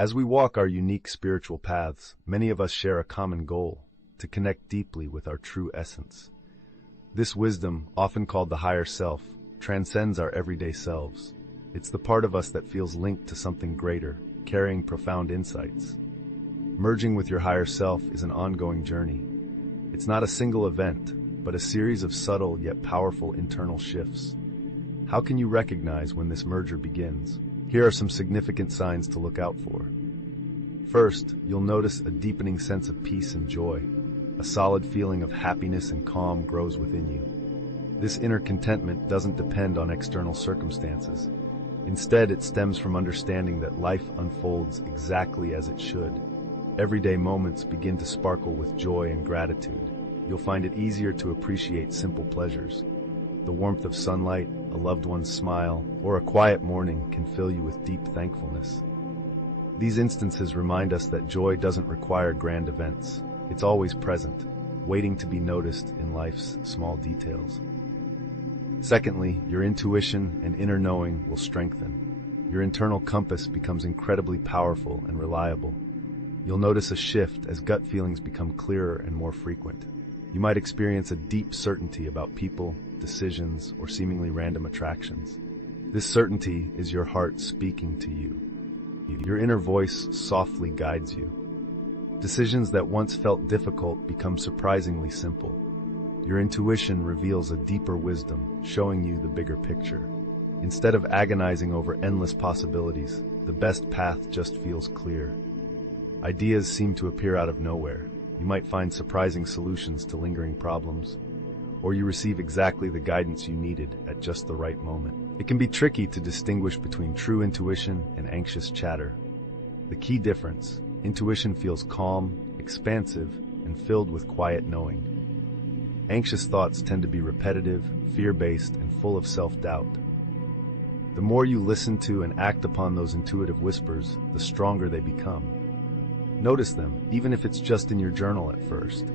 As we walk our unique spiritual paths, many of us share a common goal: to connect deeply with our true essence. This wisdom, often called the higher self, transcends our everyday selves. It's the part of us that feels linked to something greater, carrying profound insights. Merging with your higher self is an ongoing journey. It's not a single event, but a series of subtle yet powerful internal shifts. How can you recognize when this merger begins? Here are some significant signs to look out for. First, you'll notice a deepening sense of peace and joy. A solid feeling of happiness and calm grows within you. This inner contentment doesn't depend on external circumstances. Instead, it stems from understanding that life unfolds exactly as it should. Everyday moments begin to sparkle with joy and gratitude. You'll find it easier to appreciate simple pleasures. The warmth of sunlight, a loved one's smile, or a quiet morning can fill you with deep thankfulness. These instances remind us that joy doesn't require grand events. It's always present, waiting to be noticed in life's small details. Secondly, your intuition and inner knowing will strengthen. Your internal compass becomes incredibly powerful and reliable. You'll notice a shift as gut feelings become clearer and more frequent. You might experience a deep certainty about people, decisions, or seemingly random attractions. This certainty is your heart speaking to you. Your inner voice softly guides you. Decisions that once felt difficult become surprisingly simple. Your intuition reveals a deeper wisdom, showing you the bigger picture. Instead of agonizing over endless possibilities, the best path just feels clear. Ideas seem to appear out of nowhere. You might find surprising solutions to lingering problems, or you receive exactly the guidance you needed at just the right moment. It can be tricky to distinguish between true intuition and anxious chatter. The key difference: intuition feels calm, expansive, and filled with quiet knowing. Anxious thoughts tend to be repetitive, fear-based, and full of self-doubt. The more you listen to and act upon those intuitive whispers, the stronger they become. Notice them, even if it's just in your journal at first.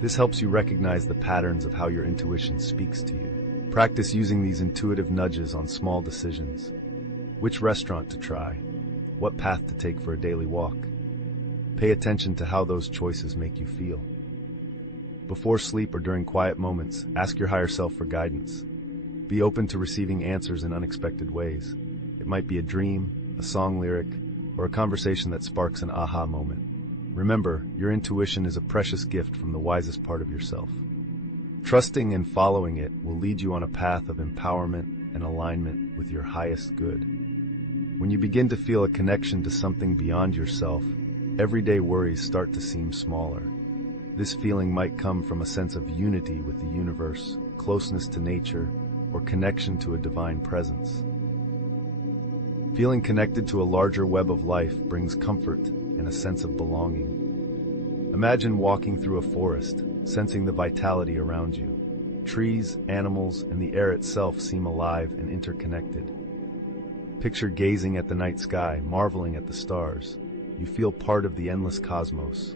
This helps you recognize the patterns of how your intuition speaks to you. Practice using these intuitive nudges on small decisions. Which restaurant to try? What path to take for a daily walk? Pay attention to how those choices make you feel. Before sleep or during quiet moments, ask your higher self for guidance. Be open to receiving answers in unexpected ways. It might be a dream, a song lyric, or a conversation that sparks an aha moment. Remember, your intuition is a precious gift from the wisest part of yourself. Trusting and following it will lead you on a path of empowerment and alignment with your highest good. When you begin to feel a connection to something beyond yourself, everyday worries start to seem smaller. This feeling might come from a sense of unity with the universe, closeness to nature, or connection to a divine presence. Feeling connected to a larger web of life brings comfort and a sense of belonging. Imagine walking through a forest, sensing the vitality around you. Trees, animals, and the air itself seem alive and interconnected. Picture gazing at the night sky, marveling at the stars. You feel part of the endless cosmos.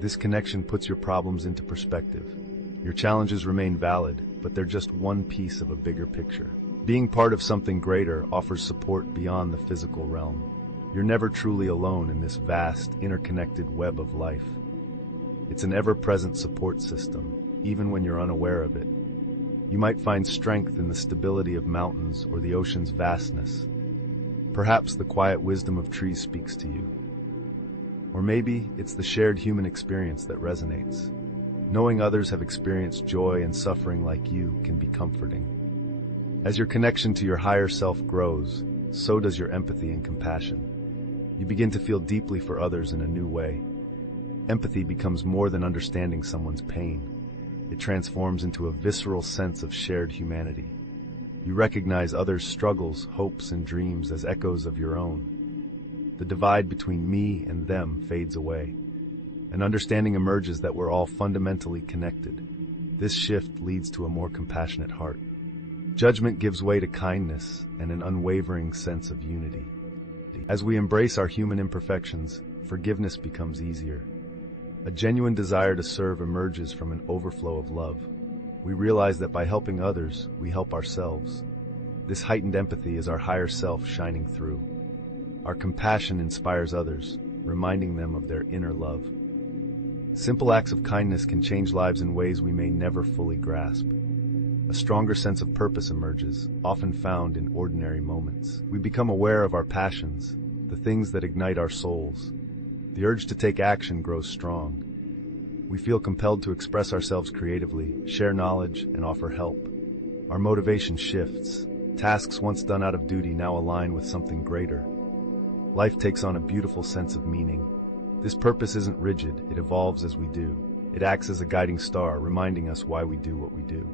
This connection puts your problems into perspective. Your challenges remain valid, but they're just one piece of a bigger picture. Being part of something greater offers support beyond the physical realm. You're never truly alone in this vast, interconnected web of life. It's an ever-present support system, even when you're unaware of it. You might find strength in the stability of mountains or the ocean's vastness. Perhaps the quiet wisdom of trees speaks to you. Or maybe it's the shared human experience that resonates. Knowing others have experienced joy and suffering like you can be comforting. As your connection to your higher self grows, so does your empathy and compassion. You begin to feel deeply for others in a new way. Empathy becomes more than understanding someone's pain. It transforms into a visceral sense of shared humanity. You recognize others' struggles, hopes, and dreams as echoes of your own. The divide between me and them fades away. An understanding emerges that we're all fundamentally connected. This shift leads to a more compassionate heart. Judgment gives way to kindness and an unwavering sense of unity. As we embrace our human imperfections, forgiveness becomes easier. A genuine desire to serve emerges from an overflow of love. We realize that by helping others, we help ourselves. This heightened empathy is our higher self shining through. Our compassion inspires others, reminding them of their inner love. Simple acts of kindness can change lives in ways we may never fully grasp. A stronger sense of purpose emerges, often found in ordinary moments. We become aware of our passions, the things that ignite our souls. The urge to take action grows strong. We feel compelled to express ourselves creatively, share knowledge, and offer help. Our motivation shifts. Tasks once done out of duty now align with something greater. Life takes on a beautiful sense of meaning. This purpose isn't rigid, it evolves as we do. It acts as a guiding star, reminding us why we do what we do.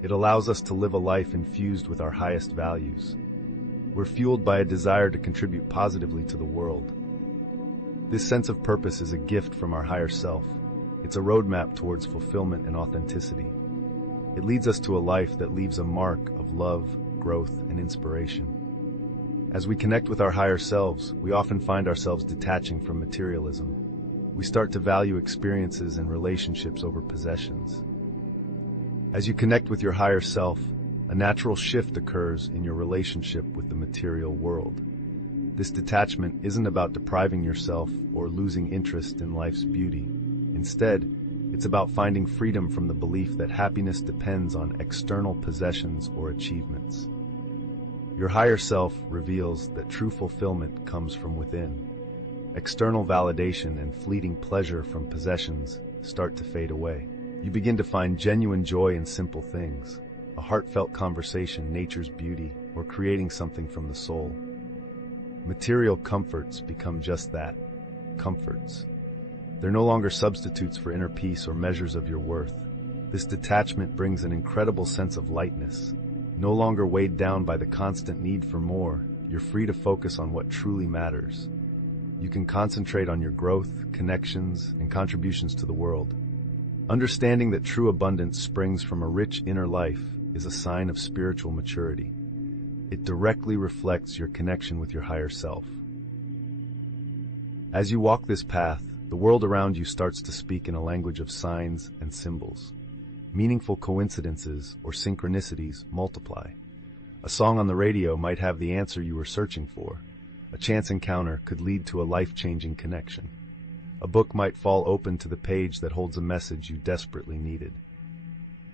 It allows us to live a life infused with our highest values. We're fueled by a desire to contribute positively to the world. This sense of purpose is a gift from our higher self. It's a roadmap towards fulfillment and authenticity. It leads us to a life that leaves a mark of love, growth, and inspiration. As we connect with our higher selves, we often find ourselves detaching from materialism. We start to value experiences and relationships over possessions. As you connect with your higher self, a natural shift occurs in your relationship with the material world. This detachment isn't about depriving yourself or losing interest in life's beauty. Instead, it's about finding freedom from the belief that happiness depends on external possessions or achievements. Your higher self reveals that true fulfillment comes from within. External validation and fleeting pleasure from possessions start to fade away. You begin to find genuine joy in simple things, a heartfelt conversation, nature's beauty, or creating something from the soul. Material comforts become just that, comforts. They're no longer substitutes for inner peace or measures of your worth. This detachment brings an incredible sense of lightness. No longer weighed down by the constant need for more, you're free to focus on what truly matters. You can concentrate on your growth, connections, and contributions to the world. Understanding that true abundance springs from a rich inner life is a sign of spiritual maturity. It directly reflects your connection with your higher self. As you walk this path, the world around you starts to speak in a language of signs and symbols. Meaningful coincidences or synchronicities multiply. A song on the radio might have the answer you were searching for. A chance encounter could lead to a life-changing connection. A book might fall open to the page that holds a message you desperately needed.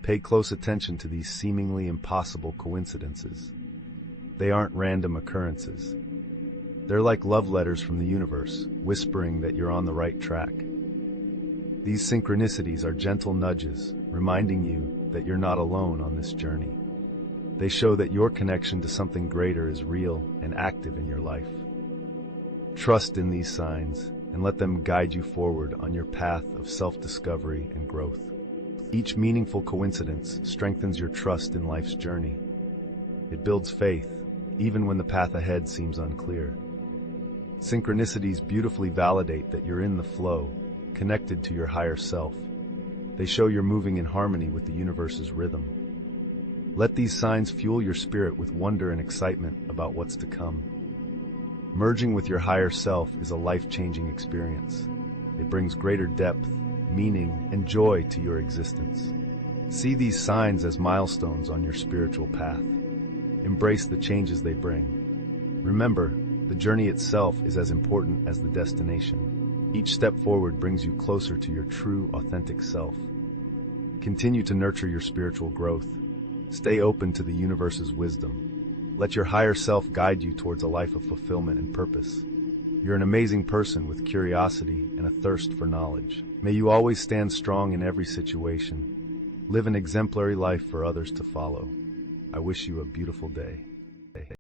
Pay close attention to these seemingly impossible coincidences. They aren't random occurrences. They're like love letters from the universe, whispering that you're on the right track. These synchronicities are gentle nudges, reminding you that you're not alone on this journey. They show that your connection to something greater is real and active in your life. Trust in these signs and let them guide you forward on your path of self-discovery and growth. Each meaningful coincidence strengthens your trust in life's journey. It builds faith, even when the path ahead seems unclear. Synchronicities beautifully validate that you're in the flow, connected to your higher self. They show you're moving in harmony with the universe's rhythm. Let these signs fuel your spirit with wonder and excitement about what's to come. Merging with your higher self is a life-changing experience. It brings greater depth, meaning, and joy to your existence. See these signs as milestones on your spiritual path. Embrace the changes they bring. Remember, the journey itself is as important as the destination. Each step forward brings you closer to your true, authentic self. Continue to nurture your spiritual growth. Stay open to the universe's wisdom. Let your higher self guide you towards a life of fulfillment and purpose. You're an amazing person with curiosity and a thirst for knowledge. May you always stand strong in every situation. Live an exemplary life for others to follow. I wish you a beautiful day.